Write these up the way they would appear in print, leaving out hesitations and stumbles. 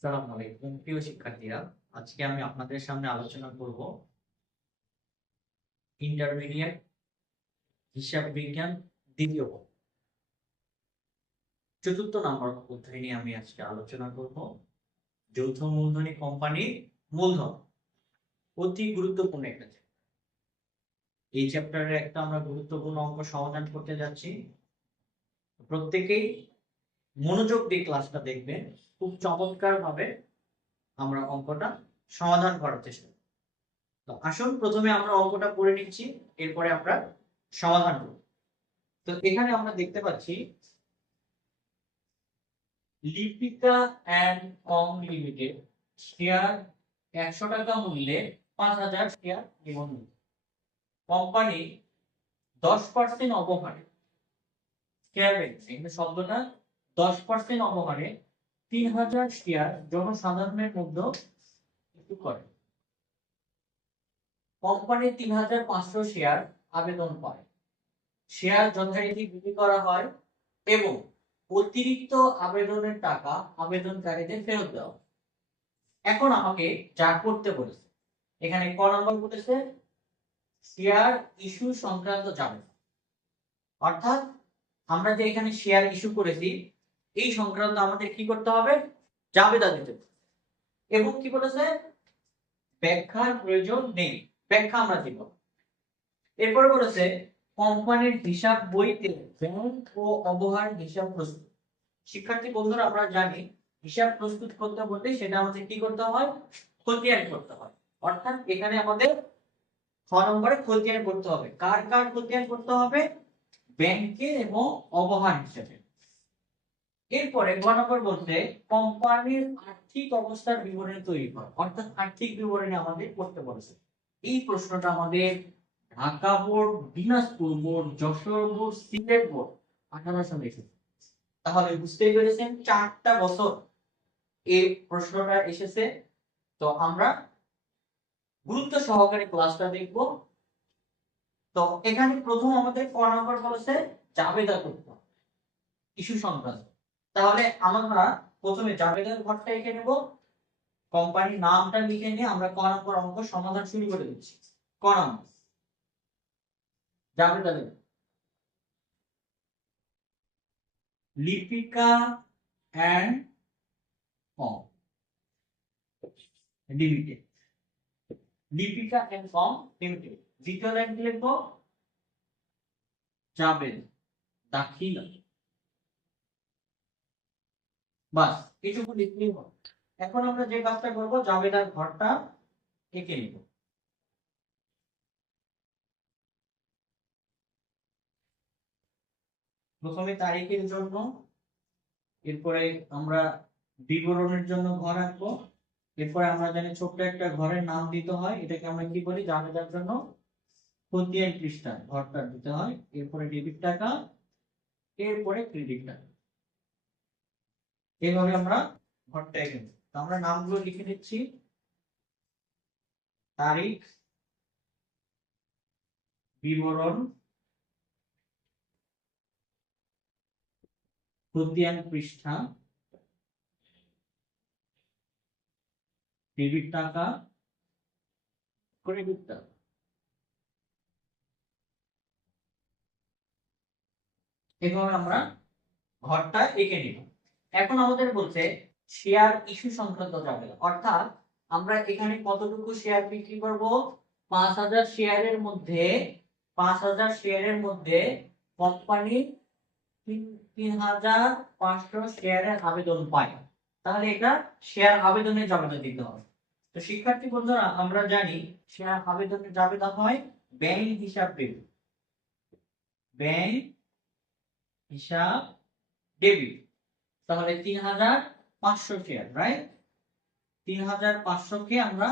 আসসালামু আলাইকুম প্রিয় শিক্ষার্থীরা। আজকে আমি আপনাদের সামনে আলোচনা করব ইন্টারমিডিয়েট হিসাব বিজ্ঞান দ্বিতীয় পত্র চতুর্থ নম্বর অধ্যায় নিয়ে আমি আজকে আলোচনা করব। যৌথ মূলধনী কোম্পানির মূলধন অতি গুরুত্বপূর্ণ একটা চ্যাপ্টার। এই চ্যাপ্টারে একটা আমরা গুরুত্বপূর্ণ অঙ্ক সমাধান করতে যাচ্ছি। প্রত্যেকেই মনোযোগ দিয়ে ক্লাসটা দেখবেন, খুব চমৎকার ভাবে আমরা অঙ্কটা সমাধান করার চেষ্টা করব। তো আসুন প্রথমে আমরা অঙ্কটা করে নিচ্ছি, এরপরে আমরা সমাধান করব। তো এখানে আমরা দেখতে পাচ্ছি Lipika and com limited share 100 টাকা মূল্যে 5000 শেয়ার নিবন্ধিত। কোম্পানি 10% অবহারে শেয়ার রেখেছে, এখানে শব্দটা 10% অবহারে 3000 শেয়ার জনসাধারণের মধ্যে ইস্যু করে। কোম্পানি 3500 শেয়ার আবেদন পায়। শেয়ার যথারীতি বিক্রি করা হয় এবং অতিরিক্ত আবেদনের টাকা আবেদনকারীদের ফেরত দেওয়া। এখন আমাকে যা করতে বলেছে, এখানে ক নম্বর বলেছে শেয়ার ইস্যু সংক্রান্ত জাবেদা, অর্থাৎ আমরা যে এখানে শেয়ার ইস্যু করেছি এই সংক্রান্ত আমাদের কি করতে হবে, জাবেদা দিতে হবে। এবং কি বলেছে ব্যাখ্যার প্রয়োজন নেই, ব্যাখ্যা আমরা দিব। এরপরে বলেছে কোম্পানির হিসাব বইতে ব্যাংক ও অবহার হিসাব প্রস্তুত। শিক্ষার্থী বন্ধুরা, আমরা জানি হিসাব প্রস্তুত করতে বলতে সেটা আমাদের কি করতে হয়, খতিয়ান করতে হয়। অর্থাৎ এখানে আমাদের 6 নম্বরে খতিয়ান করতে হবে। কার কার খতিয়ান করতে হবে, ব্যাংকের এবং অবহার হিসাবে। এরপরে গ নম্বর বলতে কোম্পানির আর্থিক অবস্থার বিবরণী তৈরি করা, অর্থাৎ আর্থিক বিবরণী আমাদের করতে বলেছে। এই প্রশ্নটা আমাদের Dhaka board, Dinajpur board, Jessore board, Sylhet board 18 সালে এসেছে। তাহলে বুঝতেই পেরেছেন 4টা বছর এই প্রশ্নটা এসেছে। তো আমরা গুরুত্ব সহকারে ক্লাসটা দেখব। তো এখানে প্রথম আমাদের ক নম্বর বলেছে জাবেদা করতে হবে ইস্যু সংক্রান্ত। তাহলে আমরা প্রথমে জাবেদার ঘরটা এঁকে নেব, কোম্পানির নামটা লিখে নিয়ে আমরা ক নম্বর অঙ্ক সমাধান শুরু করে দিচ্ছি। ক নম্বর জাবেদা দেব Lipika and com limited. Lipika and com limited. দ্বিতীয় লাইন লিখবো জাবেদা দাখিল। বাস এইটুকু লিখলেই হবে। এখন আমরা যে কাজটা করব, জাবেদার ঘরটা এঁকে নিব। প্রথমে তারিখের জন্য, এরপরে আমরা বিবরণের জন্য ঘর আঁকবো, এরপরে আমরা জানি ছোট্ট একটা ঘরের নাম দিতে হয়, এটাকে আমরা কি বলি, জাবেদার জন্য খতিয়ান পৃষ্ঠা ঘরটা দিতে হয়। এরপরে ডেবিট টাকা, এরপরে ক্রেডিট টাকা। এইভাবে আমরা ঘরটা এঁকে নেব। আমরা নামগুলো লিখে দিচ্ছি, তারিখ, বিবরণ, খতিয়ান পৃষ্ঠা, ডেবিট টাকা, ক্রেডিট টাকা। এভাবে আমরা ঘরটা এঁকে নিব। এখন আমাদের বলছে শেয়ার ইস্যু সংক্রান্ত জাবেদা, অর্থাৎ আমরা এখানে কতটুকু শেয়ার বিক্রি করব, 5000 শেয়ারের মধ্যে 5000 শেয়ারের মধ্যে কোম্পানি 3500 শেয়ারের আবেদন পায়। তাহলে এটা শেয়ার আবেদনের জাবেদা দিতে হবে। তো শিক্ষার্থী বন্ধুরা, আমরা জানি শেয়ার আবেদনের জাবেদা হয় ব্যাংক হিসাব ডেবিট, ব্যাংক হিসাব ডেবিট। তাহলে 3500 শেয়ার, রাইট? 3500 কে আমরা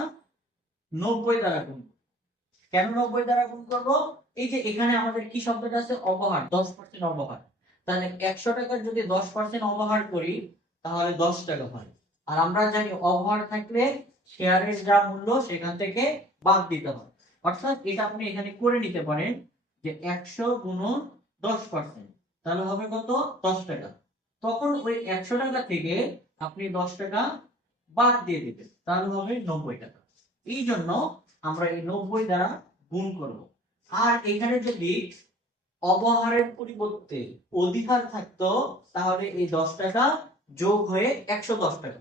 90 দ্বারা গুণ। কেন 90 দ্বারা গুণ করব, এই যে এখানে আমাদের কি শব্দটা আছে, অবহার, 10% অবহার। তাহলে 100 টাকার যদি 10% অবহার করি তাহলে 10 টাকা হয়। আর আমরা জানি অবহার থাকলে শেয়ারের যা মূল্য সেখান থেকে বাদ দিতে হয়। অর্থাৎ এটা আপনি এখানে করে নিতে পারেন যে 100 গুণন 10%, তাহলে হবে কত, 10 টাকা। তখন ওই 100 টাকা থেকে আপনি 10 টাকা বাদ দিয়ে দিবে, তাহলে হবে 90 টাকা। এই জন্য আমরা এই 90 দ্বারা গুণ করব। আর এখানে যদি অবহারের পরিবর্তে অধিহার থাকতো তাহলে এই 10 টাকা যোগ হয়ে 110 টাকা,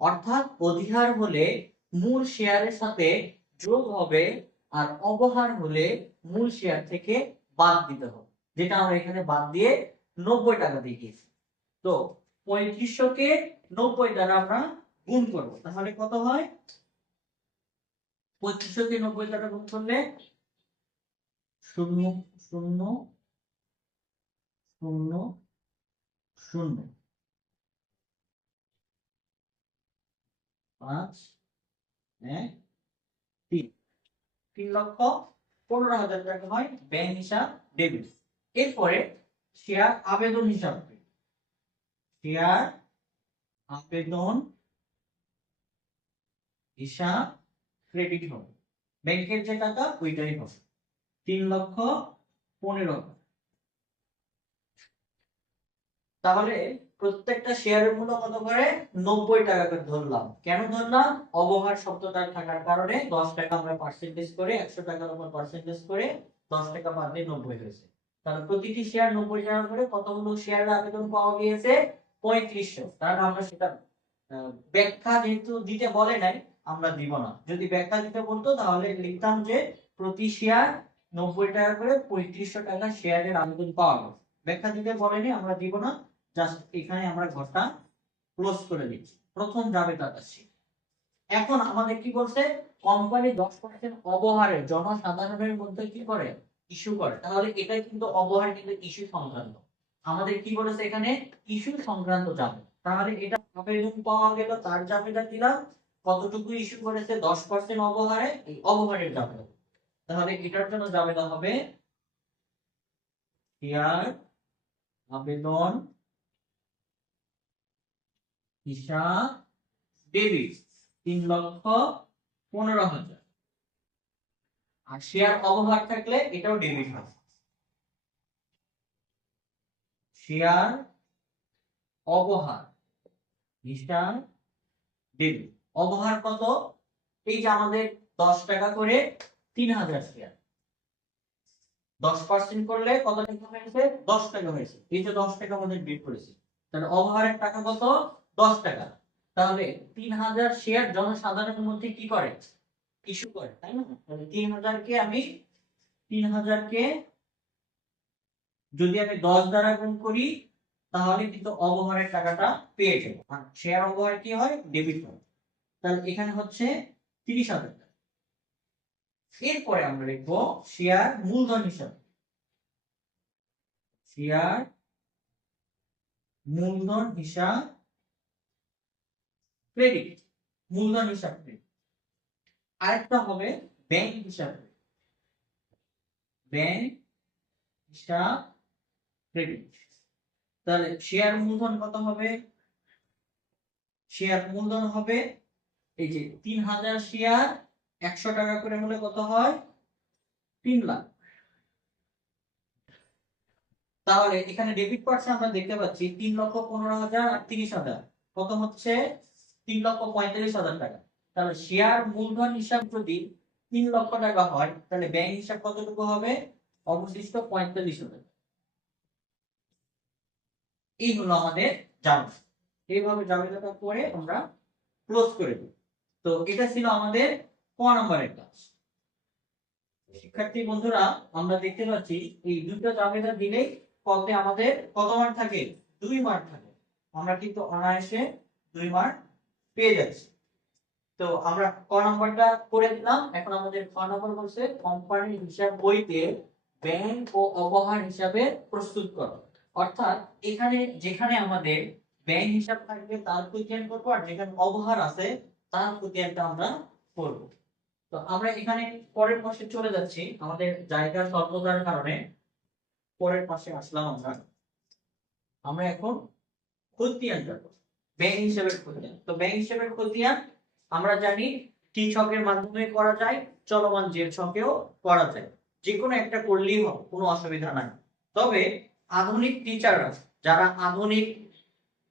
অর্থাৎ অধিহার হলে মূল শেয়ারের সাথে যোগ হবে আর অবহার হলে মূল শেয়ার থেকে বাদ দিতে হবে, যেটা আমরা এখানে বাদ দিয়ে 90 টাকা দেখিয়েছি। তো 3500 কে 90 দ্বারা আমরা গুণ করব, তাহলে কত হয়? 3500 কে 90 দ্বারা গুণ করলে 0 0 0 0 5 1 3 3,15,000 টাকা হয় ব্যাংক হিসাব ডেবিট। এরপরে শেয়ার আবেদন হিসাব, শেয়ার আবেদন হিসাব ক্রেডিট হবে, ব্যাংকের যে টাকা ওইটাই হবে 3,15,000। তাহলে প্রত্যেকটা শেয়ারের মূল্য কত করে? 90 টাকা করে ধরলাম। কেন ধরলাম? অবহার শব্দটা থাকার কারণে 10 টাকা আমরা পার্সেন্টেজ করে 100 টাকার উপর পার্সেন্টেজ করে 10 টাকা বাদ দিয়ে 90 হয়েছে। তাহলে প্রতিটি শেয়ার 90 টাকা করে কতগুলো শেয়ারের আবেদন পাওয়া গিয়েছে? 3500। তাহলে আমরা সেটা ব্যাখ্যা যেহেতু দিতে বলে নাই আমরা দিব না। যদি ব্যাখ্যা দিতে বলতো তাহলে লিখতাম যে প্রতি শেয়ার 90 টাকা করে 3500 টাকা শেয়ারের আবেদন পাওয়া গেছে। ব্যাখ্যা দিতে বলেনি, আমরা দিব না। জাস্ট এখানে আমরা ঘরটা ক্লোজ করে দিচ্ছি। প্রথম জাবেদা আসছে। এখন আমাদের কি বলছে? কোম্পানি 10% অবহারে জনসাধারণের মধ্যে কি করে? ইস্যু করে। তাহলে এটা কিন্তু অবহার কিন্তু ইস্যু সংক্রান্ত। আমাদের কি বলেছে এখানে? ইস্যু সংক্রান্ত জাবেদা। তাহলে এটা আবেদন পাওয়া গেল, তার জাবেদা দিলাম। কতটুকু ইস্যু করেছে? 10% অবহারে, এই অবহারের জাবেদা। তাহলে এটার জন্য জাবেদা হবে শেয়ার আবেদন হিসাব ডেবিট 3,15,000। আর শেয়ার অবহার থাকলে এটাও ডেবিট হবে। শেয়ার অবহার হিসাব ডেবিট। অবহার কত? এই যে আমাদের 10 টাকা করে 3,000 শেয়ার, 10% করলে কত টাকা হয়েছে? 10 টাকা হয়েছে। এই যে 10 টাকা আমাদের বের করেছি, তাহলে অবহারের টাকা কত? 10 টাকা। তাহলে 3,000 শেয়ার জনসাধারণের মধ্যে কি করে? ইস্যু করে, তাই না? তাহলে 3,000 কে আমি 3,000 কে যদি আমি 10 দ্বারা গুণ করি তাহলে কিন্তু অবহারের টাকাটা পেয়ে যাবো। আর শেয়ার অবহার কি হয়? ডেবিট হয়। তাহলে এখানে হচ্ছে 30,000 টাকা। এরপরে আমরা লিখবো শেয়ার মূলধন হিসাবে, শেয়ার মূলধন হিসাব ক্রেডিট, মূলধন হিসাব ক্রেডিট। আরেকটা হবে ব্যাংক হিসাব, ব্যাংক হিসাব ক্রেডিট। তাহলে শেয়ার মূলধন কত হবে? শেয়ার মূলধন হবে এই যে 3,000 শেয়ার 100 টাকা করে হলে কত হয়? 3 লাখ। তাহলে এখানে ডেবিট পার্সে আমরা দেখতে পাচ্ছি 3,15,000 আর 30,000 কত হচ্ছে? 3,45,000 টাকা। তাহলে শেয়ার মূলধন হিসাব যদি 3 লক্ষ টাকা হয় তাহলে ব্যাংক হিসাব কতটুকু হবে? অবশিষ্ট 45,000। এই হলো আমাদের জাবেদা। এইভাবে জাবেদাটা করে আমরা ক্লোজ করে দিই। তো এটা ছিল আমাদের ক নম্বরের ক্লাস। শিক্ষার্থী বন্ধুরা, আমরা দেখতে পাচ্ছি এই দুটো জাবেদা দিলেই কতে আমাদের কত মার্ক থাকে? 2 মার্ক থাকে। আমরা কিন্তু অনায়াসে 2 মার্ক পেয়ে যাচ্ছি। তো আমরা ক নম্বরটা করে দিলাম। এখন আমাদের ক নম্বর বলছে কোম্পানির হিসাব বইতে ব্যাংক ও অবহার হিসাবে প্রস্তুত করো। অর্থাৎ এখানে যেখানে আমাদের ব্যাংক হিসাব থাকবে তার খতিয়ান করব, আর যেখানে অবহার আছে তার খতিয়ানটা আমরা করব। তো আমরা এখানে পরের পাশে চলে যাচ্ছি, আমাদের জায়গা স্বল্পতার কারণে পরের পাশে আসলাম। আমরা এখন খতিয়ান করব, ব্যাংক হিসাবের খতিয়ান। তো ব্যাংক হিসাবের খতিয়ান আমরা জানি টি ছকের মাধ্যমে করা যায়, চলমান যে ছকেও করা যায়, যে কোনো একটা করলেই হবে, কোনো অসুবিধা নাই। তবে আধুনিক টিচাররা, যারা আধুনিক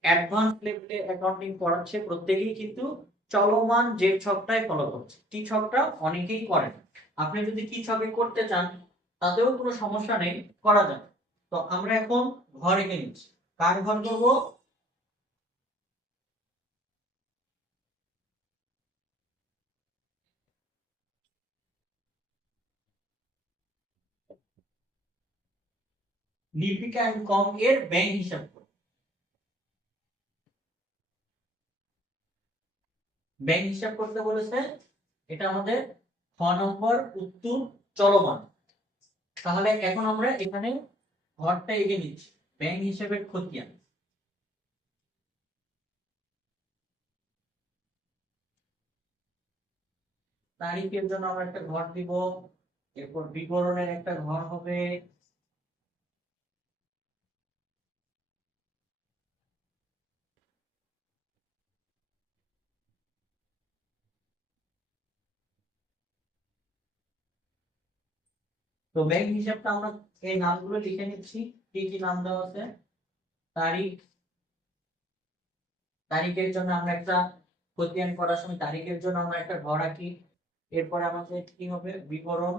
অ্যাডভান্স লেভেলে অ্যাকাউন্টিং পড়াচ্ছে প্রত্যেকেই কিন্তু চলমান যে ছকটাই ফলো করছে, টি ছকটা অনেকেই করে না। আপনি যদি টি ছকে করতে চান তাতেও কোনো সমস্যা নেই, করা যাবে। তো আমরা এখন ঘর এঁকে নিচ্ছি। কার ঘর করবো? লিপিকা এন্ড কম এর ব্যাংক হিসাব করব। ব্যাংক হিসাব করতে বলেছে, এটা আমাদের খ নম্বর উত্তর চলমান। তাহলে এখন আমরা এখানে ঘরটা এঁকে নিচ্ছি, ব্যাংক হিসাবের খতিয়ান। তারিখের জন্য আমরা একটা ঘর দিব, এরপর বিবরণের একটা ঘর হবে, তো ব্যাংক হিসাবটা আমরা এই নামগুলো লিখে নিচ্ছি, কি কি নাম দেওয়া আছে। তারিখ, তারিখের জন্য আমরা একটা খতিয়ান করার সময় তারিখের জন্য আমরা একটা ঘর আঁকি। এরপরে আমাদের কি হবে, বিবরণ,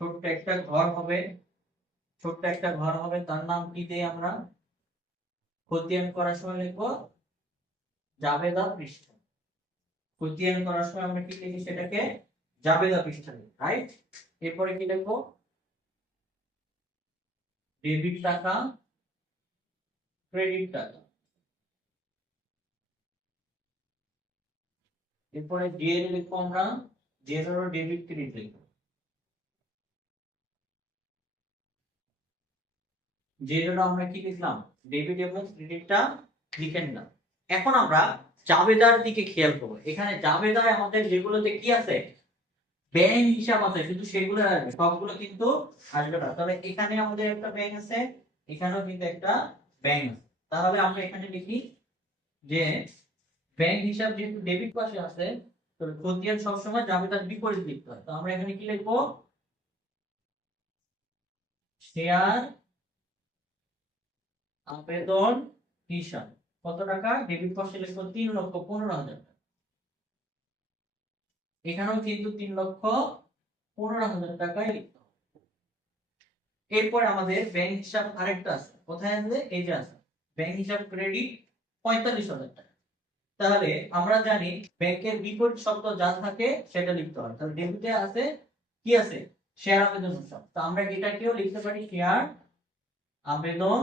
ছোট্ট একটা ঘর হবে, ছোট্ট একটা ঘর হবে, তার নাম কি দেই আমরা, খতিয়ান করার সময় লিখবো জাবেদা পৃষ্ঠা। খতিয়ান করার সময় আমরা কি লিখি সেটাকে জাবেদা পৃষ্ঠা লিখি, রাইট। এরপরে কি লিখবো, ডেবিট টাকা, ক্রেডিট টাকা। এরপরে ডিএল লিখবো আমরা, ডিএল হলো ডেবিট ক্রেডিট লিখবো। যেটা আমরা কি লিখলাম, ডেবিট এবং ক্রেডিটটা লিখে নিলাম। এখন আমরা জাবেদার দিকে খেয়াল করবো। এখানে জাবেদায় আমাদের যেগুলোতে কি আছে, ব্যাংক হিসাব আছে, শুধু সেগুলো আসবে, সবগুলো কিন্তু আসবে না। তাহলে এখানে আমাদের একটা ব্যাংক আছে, এখানেও কিন্তু একটা ব্যাংক আছে। তাহলে আমরা এখানে লিখি যে ব্যাংক হিসাব যেহেতু ডেবিট পাশে আছে, তো খতিয়ান সবসময় জাবেদার বিপরীত লিখতে হয়। তো আমরা এখানে কি লিখবো, শেয়ার আবেদন হিসাব। কত টাকা, ডেবিট পাশে লিখবো 3,15,000 টাকা। এখানেও কিন্তু 3,15,000 টাকাই লিখতে হবে। এরপর আমাদের ব্যাংক হিসাব আরেকটা আছে, কোথায় আছে, এই যে আছে, ব্যাংক হিসাব ক্রেডিট 45,000 টাকা। তাহলে আমরা জানি ব্যাংকের বিপরীত শব্দ যা থাকে সেটা লিখতে হয়। তাহলে ডেবিটে আছে কি আছে, শেয়ার আবেদন হিসাব। তো আমরা এটাকেও লিখতে পারি শেয়ার আবেদন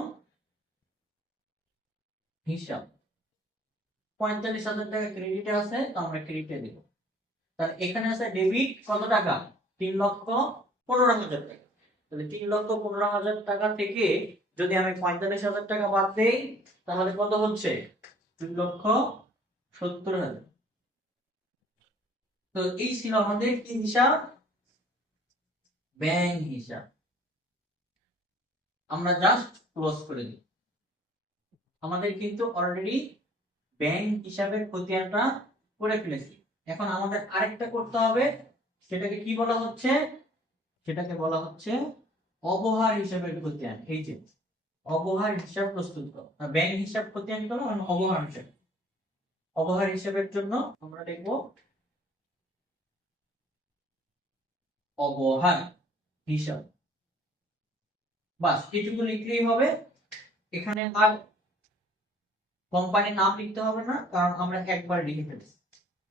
হিসাব। 45,000 টাকা ক্রেডিটে আছে, তো আমরা ক্রেডিটে দিব। তাহলে এখানে আছে ডেবিট কত টাকা, 3,15,000 টাকা। তাহলে 3,15,000 টাকা থেকে যদি আমি 45,000 টাকা বাদ দেই, তাহলে কত হচ্ছে, 2,70,000। তো এই ছিল আমাদের কি হিসাব, ব্যাংক হিসাব। আমরা জাস্ট ক্লোজ করে দিই। আমাদের কিন্তু অলরেডি ব্যাংক হিসাবের খতিয়ানটা করে ফেলেছি। এখন আমাদের আরেকটা করতে হবে, সেটাকে কি বলা হচ্ছে, সেটাকে বলা হচ্ছে অবহার হিসাবের খতিয়ান। এই যে অবহার হিসাব প্রস্তুত করো, ব্যাংক হিসাব খতিয়ান করো, আর অবহার হিসাব। অবহার হিসাবের জন্য আমরা লিখব অবহার হিসাব, বাস এটুকু লিখলেই হবে। এখানে আর কোম্পানির নাম লিখতে হবে না, কারণ আমরা একবার লিখে ফেলেছি।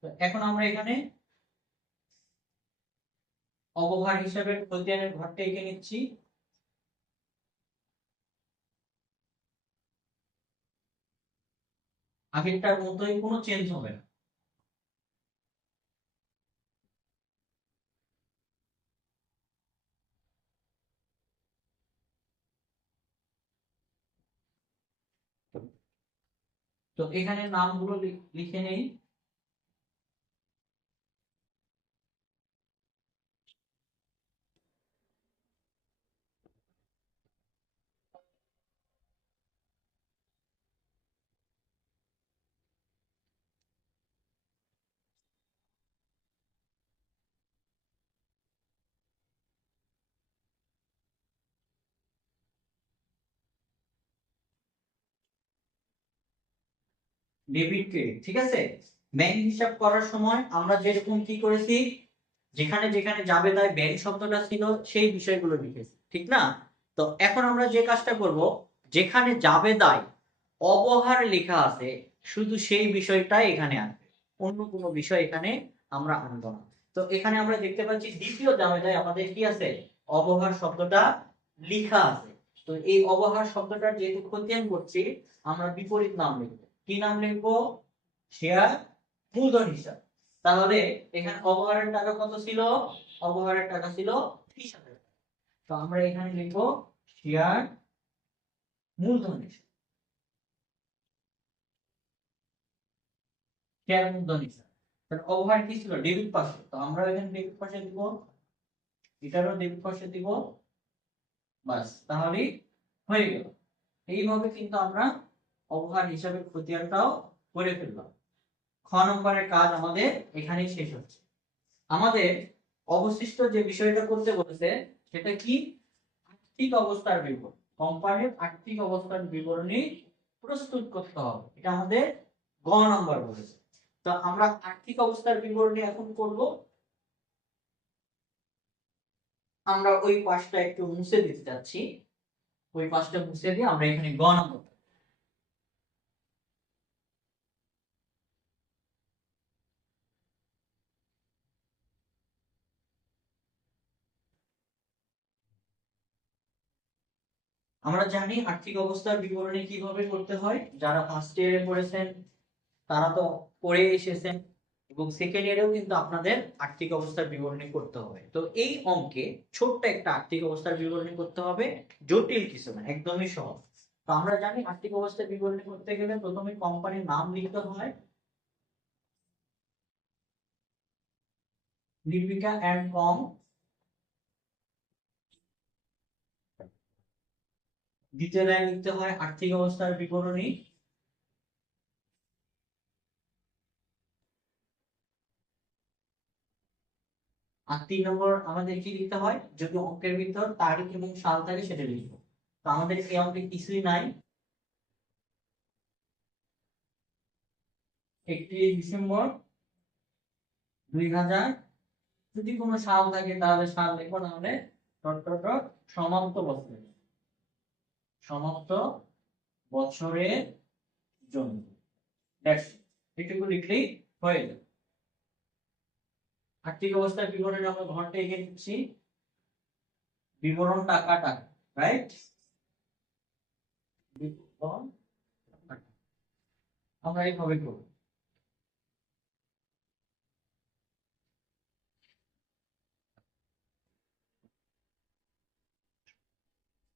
তো এখন আমরা এখানে অবহার হিসাবের খতিয়ানের ঘরটা এঁকে নিচ্ছি। আগেরটার মতোই, কোনো চেঞ্জ হবে না। তো এখানে নামগুলো লিখে নেই। ডেবিট ক্রেডিট, ঠিক আছে। ব্যাংক হিসাব করার সময় আমরা যেরকম কি করেছি, যেখানে যেখানে যাবে তাই ব্যাংক শব্দটা ছিল সেই বিষয়গুলো লিখেছি, ঠিক না? তো এখন আমরা যে কাজটা করব, যেখানে যাবে দায় অবহার লেখা আছে শুধু সেই বিষয়টাই এখানে আসবে, অন্য কোনো বিষয় এখানে আমরা আনবো না। তো এখানে আমরা দেখতে পাচ্ছি দ্বিতীয় জাবেদায় আমাদের কি আছে, অবহার শব্দটা লেখা আছে। তো এই অবহার শব্দটার যেহেতু খতিয়ান করছি, আমরা বিপরীত নাম লিখবো। কি নাম লিখবো? শেয়ার মূলধন হিসাব। তাহলে এখানে অবহারের টাকা কত ছিল? অবহারের টাকা ছিল 30,000। তো আমরা এখানে লিখবো শেয়ার মূলধন হিসাব, শেয়ার মূলধন হিসাব। তাহলে অবহার কি ছিল? ডেবিট পাশে, তো আমরা এখানে ডেবিট পাশে দিব, এটারও ডেবিট পাশে দিব, বাস তাহলেই হয়ে গেল। এইভাবে কিন্তু আমরা অবহার হিসাবে খতিয়ানটাও করে ফেললাম। খ নম্বরের কাজ আমাদের এখানেই শেষ হচ্ছে। আমাদের অবশিষ্ট যে বিষয়টা করতে বলেছে সেটা কি? আর্থিক অবস্থার বিবরণ, কোম্পানির আর্থিক অবস্থার বিবরণী প্রস্তুত করতে হবে, এটা আমাদের গ নম্বর বলেছে। তো আমরা আর্থিক অবস্থার বিবরণী এখন করব। আমরা ওই পাশটা একটু মুছে দিতে যাচ্ছি, ওই পাশটা মুছে দিয়ে আমরা এখানে গ নম্বর। আমরা জানি আর্থিক অবস্থার বিবরণী কিভাবে করতে হয়, যারা ফার্স্ট ইয়ারে পড়েছেন তারা তো পড়ে এসেছেন, এবং সেকেন্ড ইয়ারেও কিন্তু আপনাদের আর্থিক অবস্থার বিবরণী করতে হবে। তো এই অঙ্কে ছোট্ট একটা আর্থিক অবস্থার বিবরণী করতে হবে, জটিল কিছু না, একদমই সহজ। তো আমরা জানি আর্থিক অবস্থার বিবরণী করতে গেলে প্রথমে কোম্পানির নাম লিখতে হয়, লিপিকা এন্ড কম। দ্বিতীয় লাইন লিখতে হয় আর্থিক অবস্থার বিবরণী। আর 3 নম্বর আমাদের কি লিখতে হয়, যদি অঙ্কের ভিতর তারিখ এবং সাল থাকে সেটা লিখবো। তো আমাদের এই অঙ্কে কিছুই নাই, 31 ডিসেম্বর 2000। যদি কোনো সাল থাকে তাহলে সাল লিখবো, না হলে ডট ডট ডট সমাপ্ত বছর, সমাপ্ত বছরের জন্য, দ্যাটস ইট। এটুকু লিখলেই হয়ে যাবে। আর্থিক অবস্থার বিবরণে আমরা ঘরটা এঁকে দিচ্ছি, বিবরণ টাকা টাকা, রাইট? বিবরণ টাকা। আমরা এইভাবে করব।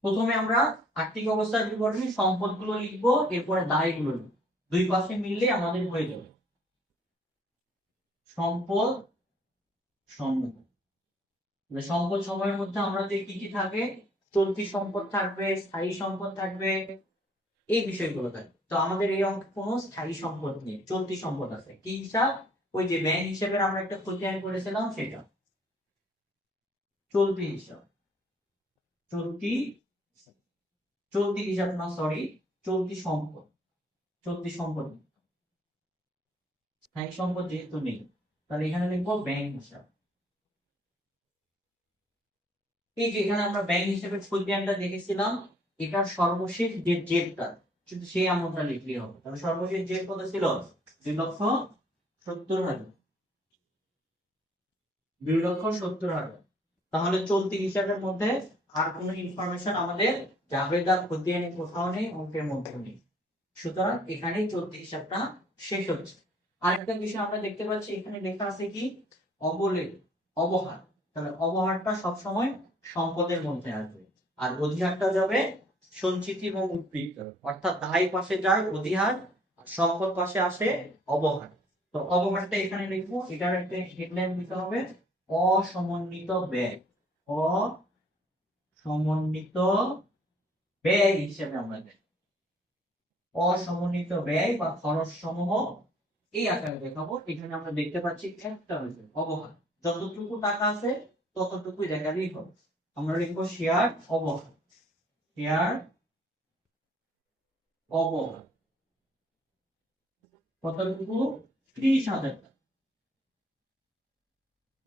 প্রথমে আমরা আর্থিক অবস্থার বিবরণী সম্পদগুলো লিখবো, এরপরে দায়গুলো লিখবো, দুই পাশে মিললে আমাদের হয়ে যাবে সম্পদ সমূহ। তাহলে সম্পদ সমূহের মধ্যে আমাদের কি কি থাকে? চলতি সম্পদ থাকবে, স্থায়ী সম্পদ থাকবে, এই বিষয়গুলো থাকবে। তো আমাদের এই অঙ্কে কোনো স্থায়ী সম্পদ নেই, চলতি সম্পদ আছে। কি হিসাব? ওই যে ব্যাংক হিসাবের আমরা একটা খতিয়ান করেছিলাম সেটা, চলতি হিসাব। চলতি, চলতি হিসাব না, সরি, চলতি সম্পদ, চলতি সম্পদ। স্থায়ী সম্পদ যেহেতু নেই, তাহলে এখানে লিখবো ব্যাংক হিসাব। এই যে এখানে আমরা ব্যাংক হিসেবে খতিয়ানটা দেখেছিলাম, এটার সর্বশেষ যে জেডটা শুধু সেই আমলটা লিখলেই হবে। তাহলে সর্বশেষ জেড কত ছিল? 2,70,000, 2,70,000। তাহলে চলতি হিসাবের মধ্যে আর কোনো ইনফরমেশন আমাদের জাবেদা খতিয়ানে কোথাও নেই, অঙ্কের মধ্যে নেই। সুতরাং এখানেই চলতি হিসাবটা শেষ হচ্ছে। আরেকটা বিষয় আমরা দেখতে পাচ্ছি, এখানে লেখা আছে কি? অবলেখ, অবহার। তাহলে অবহারটা সবসময় সম্পদের মধ্যে আসবে, আর অধিহারটা যাবে সঞ্চিতি এবং উদ্বৃত্ত, অর্থাৎ দায় পাশে যায় অধিহার, আর সম্পদ পাশে আসে অবহার। তো অবহারটা এখানে লিখবো, এটার একটা হেডলাইন দিতে হবে অসমন্বিত ব্যয়। অসমন্বিত ব্যয় হিসেবে আমরা দেখি, অসমন্বিত ব্যয় বা খরচ সমূহ এই আকারে দেখাবো। এখানে আমরা দেখতে পাচ্ছি একটা হয়েছে অবহার, যতটুকু টাকা আছে ততটুকুই দেখালেই হবে। আমরা লিখবো শেয়ার অবহার, শেয়ার অবহার। কতটুকু? 30,000 টাকা।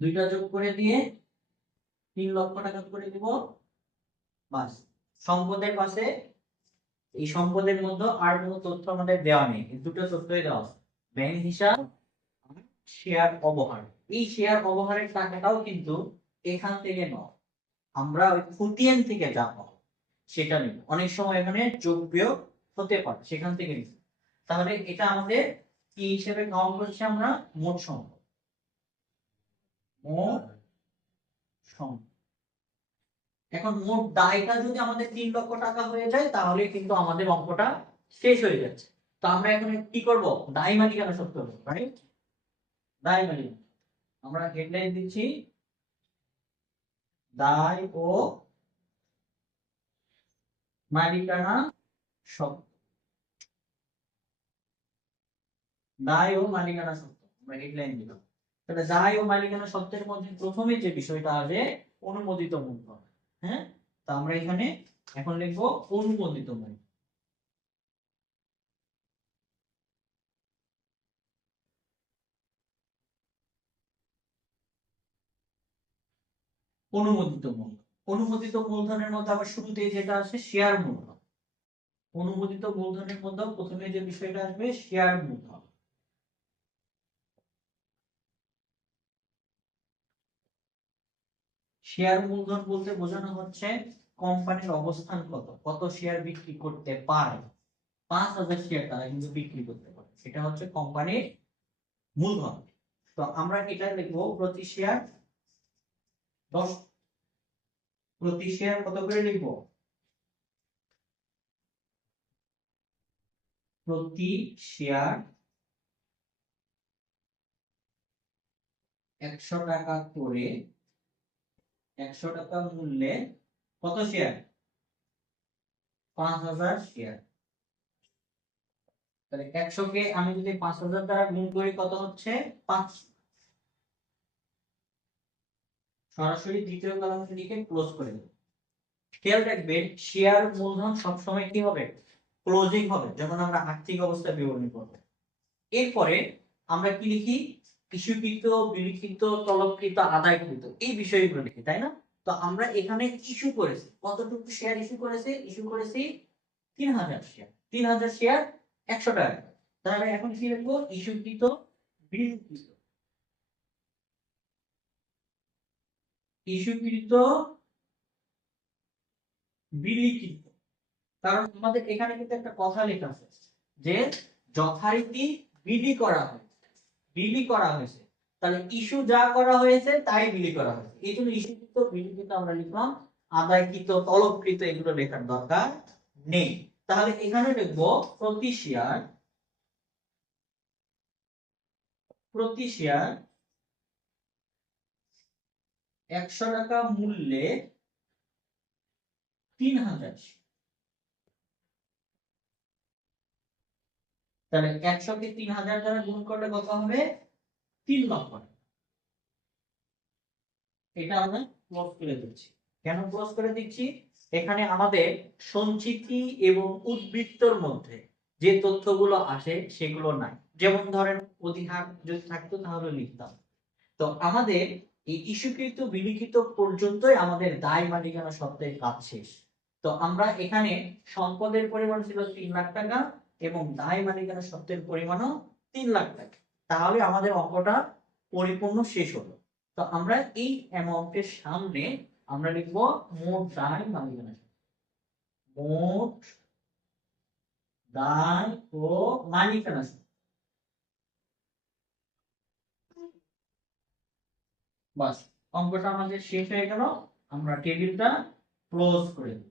দুইটা যোগ করে দিয়ে 3 লক্ষ টাকা করে দিব। বাস। সম্পদের পাশে এই সম্পদের মধ্যে আর কোনো তথ্য আমাদের দেওয়া নেই, এই দুটো তথ্যই দেওয়া আছে, ব্যাংক হিসাব, শেয়ার অবহার। এই শেয়ার অবহারের টাকাটাও কিন্তু এখান থেকে নয়, আমরা ওই খতিয়ান থেকে যা পাবো সেটা নিব। অনেক সময় এখানে যোগ বিয়োগ হতে পারে, সেখান থেকে নিব। তাহলে এটা আমাদের কি হিসেবে কাউন্ট করছি আমরা? মোট সম্পদ। মোট সম্পদ। এখন মোট দায়টা যদি আমাদের 3 লক্ষ টাকা হয়ে যায় তাহলে কিন্তু আমাদের অঙ্কটা শেষ হয়ে যাচ্ছে। তো আমরা এখন কি করব? দায় মালিকানা সত্য করব, রাইট? দায় মালিকানা আমরা হেডলাইন দিচ্ছি দায় ও মালিকানা সত্য। দায় ও মালিকানা সত্য আমরা হেডলাইন দিলাম। তাহলে দায় ও মালিকানা সত্ত্বের মধ্যে প্রথমে যে বিষয়টা আসে অনুমোদিত মূলধন। হ্যাঁ, তো আমরা এখানে এখন লিখবো অনুমোদিত মূলধন। অনুমোদিত মূলধন। অনুমোদিত মূলধনের মধ্যে আবার শুরুতেই যেটা আসে শেয়ার মূলধন। অনুমোদিত মূলধনের মধ্যে প্রথমে যে বিষয়টা আসবে শেয়ার মূলধন। শেয়ার মূলধন বলতে বোঝানো হচ্ছে কোম্পানির অবস্থান কত, কত শেয়ার বিক্রি করতে পারে। 5,000 শেয়ার তারা কিন্তু বিক্রি করতে পারে, এটা হচ্ছে কোম্পানির মূলধন। তো আমরা এটা লিখবো প্রতি শেয়ার 10। প্রতি শেয়ার কত করে লিখবো? প্রতি শেয়ার 100 টাকা করে, 100 টাকা মূল্যে কত শেয়ার? 5,000 শেয়ার। তাহলে 100 কে আমি যদি 5,000 দ্বারা গুণ করি কত হচ্ছে? 5। সরাসরি দ্বিতীয় কলামে লিখে ক্লোজ করে দেব। খেয়াল রাখবেন শেয়ার মূলধন সবসময় কি হবে? ক্লোজিং হবে যখন আমরা আর্থিক অবস্থা বিবরণী করব। এরপরে আমরা কি লিখি? ইস্যুকৃত, বিলিখিত, তলবকৃত, আদায়কৃত, এই বিষয়গুলো লিখি, তাই না? তো আমরা এখানে ইস্যু করেছি, কতটুকু শেয়ার ইস্যু করেছি? ইস্যু করেছি 3,000 শেয়ার। 3,000 শেয়ার 100 টাকা। তাহলে এখন কি লিখবো? ইস্যুকৃত, বিলিখিত। ইস্যুকৃত, বিলিখিত। কারণ আমাদের এখানে কিন্তু একটা কথা লেখা আছে যে যথারীতি বিলি করা হয়েছে, বিলি করা হয়েছে। তাহলে ইস্যু যা করা হয়েছে তাই বিলি করা হয়েছে, এই জন্য ইস্যুকৃত, বিলিকৃত আমরা লিখলাম। আদায়কৃত, তলবকৃত এগুলো লেখার দরকার নেই। তাহলে এখানে লিখবো প্রতি শেয়ার, প্রতি শেয়ার 100 টাকা মূল্যে 3,000 শেয়ার। তাহলে 100 কে 3,000 দ্বারা গুণ করলে কত হবে? 3 লক্ষ। এটা আমরা ক্লোজ করে দিচ্ছি। কেন ক্লোজ করে দিচ্ছি? এখানে আমাদের সঞ্চিতি এবং উদ্বৃত্তর মধ্যে যে তথ্যগুলো আসে সেগুলো নাই। যেমন ধরেন অধিহার যদি থাকতো তাহলে লিখতাম। তো আমাদের এই ইস্যুকৃত, বিলিখিত পর্যন্তই আমাদের দায় মালিকানা সত্ত্বের কাজ শেষ। তো আমরা এখানে সম্পদের পরিমাণ ছিল 3 লাখ টাকা এবং দায় মালিকানা সত্ত্বের পরিমাণও 3 লাখ টাকা। তাহলে আমাদের অঙ্কটা পরিপূর্ণ শেষ হলো। তো আমরা এই অ্যামাউন্টের সামনে আমরা লিখব মোট দায় মালিকানা। মোট দায় ও মালিকানা। বাস, অঙ্কটা আমাদের শেষ হয়ে গেল। আমরা টেবিলটা ক্লোজ করে দেব।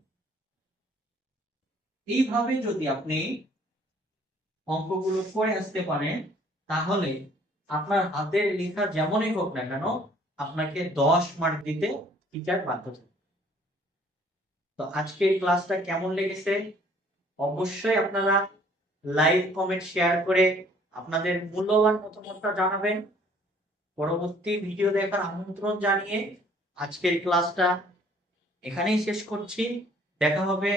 এইভাবে যদি আপনি অঙ্কগুলো করে আসতে পারেন তাহলে আপনার হাতের লেখা যেমনই হোক না কেন আপনাকে 10 মার্ক দিতে টিচার বাধ্য থাকবে। তো আজকের ক্লাসটা কেমন লেগেছে অবশ্যই আপনারা লাইক, কমেন্ট, শেয়ার করে আপনাদের মূল্যবান মতামতটা জানাবেন। পরবর্তী ভিডিও দেখার আমন্ত্রণ জানিয়ে আজকের ক্লাসটা এখানেই শেষ করছি। দেখা হবে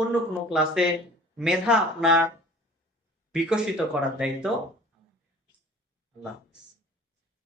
অন্য কোনো ক্লাসে। মেধা আপনার বিকশিত করার দায়িত্ব আল্লাহ হাফিজ।